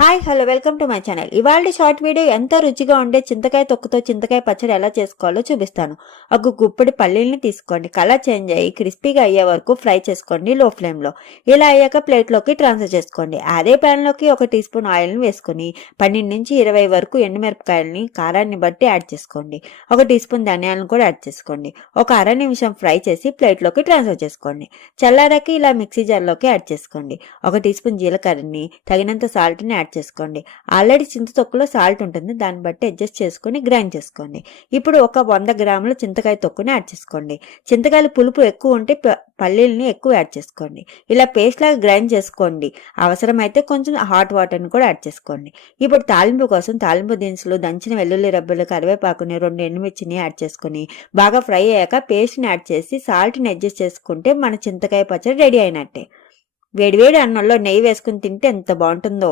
Hi hello welcome to my channel. ఇవాళ short video ఎంత రుచిగా ఉండే చింతకాయ తొక్కుతో చింతకాయ పచ్చడి ఎలా చేసుకోవాలో చూపిస్తాను. ఒక గుప్పెడి పల్లీల్ని తీసుకోండి. కలర్ చేంజ్ అయ్యి క్రిస్పీగా అయ్యే వరకు ఫ్రై చేసుకోండి లో ఫ్లేమ్లో. ఇలా అయ్యాక ప్లేట్లోకి ట్రాన్స్ఫర్ చేసుకోండి. అదే ప్యాన్లోకి 1 టీ స్పూన్ ఆయిల్ని వేసుకొని 12 నుంచి 20 వరకు ఎండుమిరపకాయలని కారాన్ని బట్టి యాడ్ చేసుకోండి. 1 టీ స్పూన్ ధనియాలను కూడా యాడ్ చేసుకోండి. ఒక అర నిమిషం ఫ్రై చేసి ప్లేట్లోకి ట్రాన్స్ఫర్ చేసుకోండి. చల్లారాకి ఇలా మిక్సీ జార్లోకి యాడ్ చేసుకోండి. 1 టీ స్పూన్ జీలకర్రని తగినంత సాల్ట్ని యాడ్ చేసుకోండి. ఆల్రెడీ చింత తొక్కులో సాల్ట్ ఉంటుంది, దాన్ని బట్టి అడ్జస్ట్ చేసుకొని గ్రైండ్ చేసుకోండి. ఇప్పుడు ఒక 100 గ్రాముల చింతకాయ తొక్కుని యాడ్ చేసుకోండి. చింతకాయలు పులుపు ఎక్కువ ఉంటే పల్లీలని ఎక్కువ యాడ్ చేసుకోండి. ఇలా పేస్ట్ లాగా గ్రైండ్ చేసుకోండి. అవసరమైతే కొంచెం హాట్ వాటర్ని కూడా యాడ్ చేసుకోండి. ఇప్పుడు తాలింపు కోసం తాలింపు దినుసులు, దంచిన వెల్లుల్లి రబ్బలు, కరివేపాకుని, 2 ఎండుమిర్చిని యాడ్ చేసుకుని బాగా ఫ్రై అయ్యాక పేస్ట్ని యాడ్ చేసి సాల్ట్ని అడ్జస్ట్ చేసుకుంటే మన చింతకాయ పచ్చడి రెడీ అయినట్టే. వేడివేడి అన్నంలో నెయ్యి వేసుకుని తింటే ఎంత బాగుంటుందో.